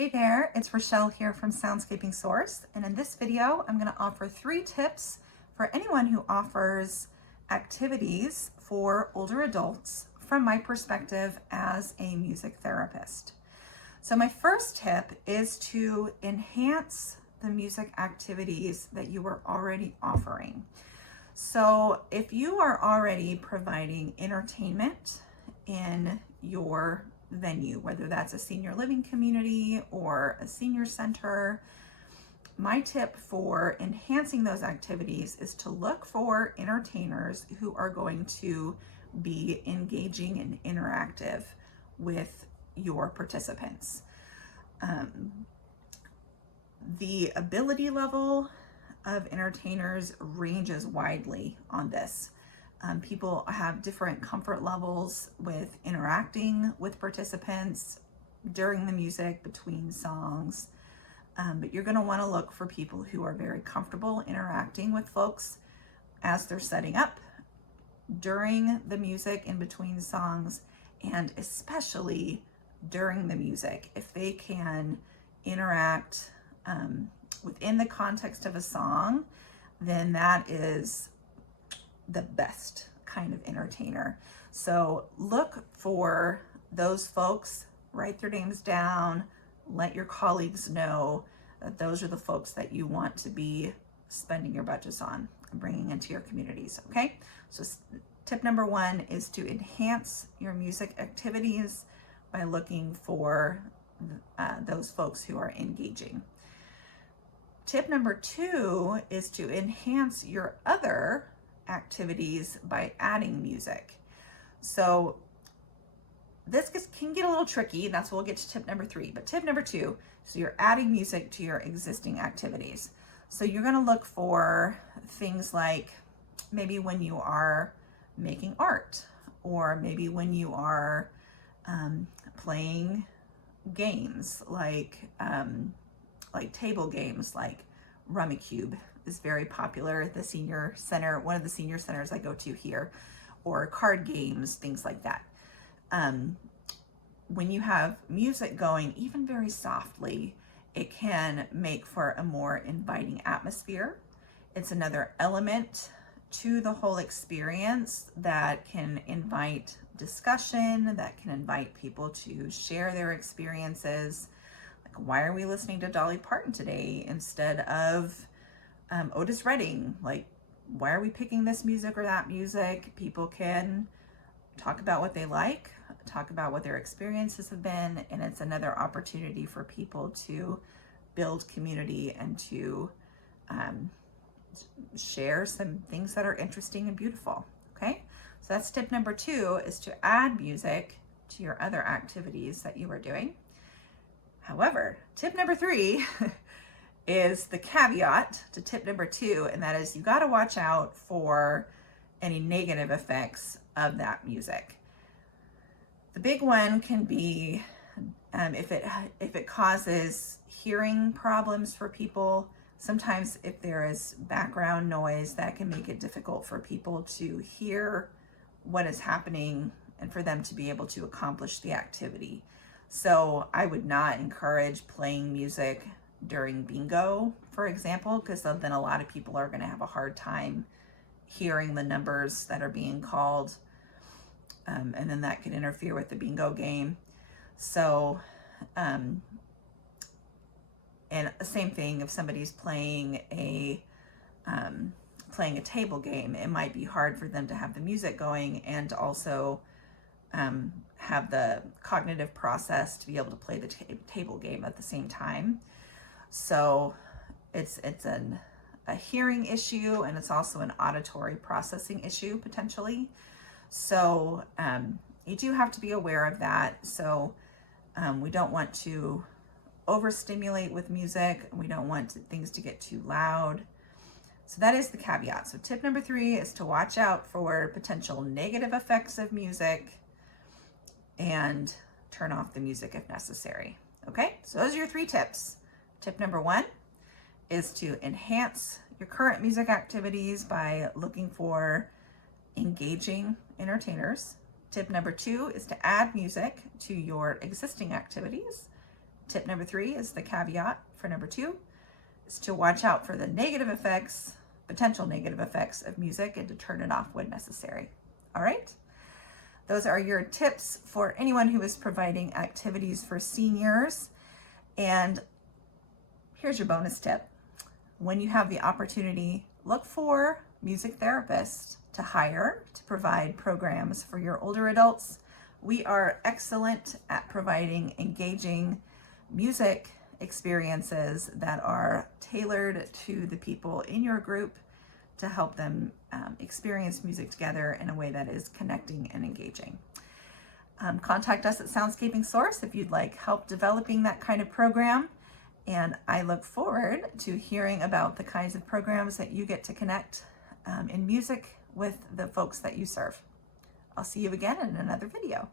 Hey there, it's Rochelle here from Soundscaping Source, and in this video I'm going to offer 3 tips for anyone who offers activities for older adults from my perspective as a music therapist. So my first tip is to enhance the music activities that you are already offering. So if you are already providing entertainment in your venue, whether that's a senior living community or a senior center, my tip for enhancing those activities is to look for entertainers who are going to be engaging and interactive with your participants. The ability level of entertainers ranges widely on this. People have different comfort levels with interacting with participants during the music, between songs, but you're going to want to look for people who are very comfortable interacting with folks as they're setting up, during the music, in between songs, and especially during the music. If they can interact within the context of a song, then that is the best kind of entertainer. So look for those folks, write their names down, let your colleagues know that those are the folks that you want to be spending your budgets on and bringing into your communities, okay? So tip number 1 is to enhance your music activities by looking for those folks who are engaging. Tip number 2 is to enhance your other activities by adding music. So this can get a little tricky. That's what we'll get to tip number 3. But tip number 2, so you're adding music to your existing activities. So you're going to look for things like maybe when you are making art, or maybe when you are playing games like table games like Rummikub is very popular at the senior center, one of the senior centers I go to here, or card games, things like that. When you have music going, even very softly, it can make for a more inviting atmosphere. It's another element to the whole experience that can invite discussion, that can invite people to share their experiences. Like, why are we listening to Dolly Parton today instead of Otis Redding? Like, why are we picking this music or that music? People can talk about what they like, talk about what their experiences have been, and it's another opportunity for people to build community and to share some things that are interesting and beautiful, okay? So that's tip number 2, is to add music to your other activities that you are doing. However, tip number 3 is the caveat to tip number 2, and that is you got to watch out for any negative effects of that music. The big one can be if it causes hearing problems for people. Sometimes if there is background noise, that can make it difficult for people to hear what is happening and for them to be able to accomplish the activity. So I would not encourage playing music during bingo, for example, because then a lot of people are going to have a hard time hearing the numbers that are being called, and then that could interfere with the bingo game. So, and the same thing, if somebody's playing a table game, it might be hard for them to have the music going and also have the cognitive process to be able to play the table game at the same time. So it's a hearing issue, and it's also an auditory processing issue potentially. So you do have to be aware of that. So we don't want to overstimulate with music. We don't want things to get too loud. So that is the caveat. So tip number 3 is to watch out for potential negative effects of music and turn off the music if necessary. Okay, so those are your 3 tips. Tip number 1 is to enhance your current music activities by looking for engaging entertainers. Tip number 2 is to add music to your existing activities. Tip number 3 is the caveat for number 2, is to watch out for the negative effects, potential negative effects of music, and to turn it off when necessary. All right? Those are your tips for anyone who is providing activities for seniors. And here's your bonus tip. When you have the opportunity, look for music therapists to hire to provide programs for your older adults. We are excellent at providing engaging music experiences that are tailored to the people in your group to help them experience music together in a way that is connecting and engaging. Contact us at Soundscaping Source if you'd like help developing that kind of program. And I look forward to hearing about the kinds of programs that you get to connect in music with the folks that you serve. I'll see you again in another video.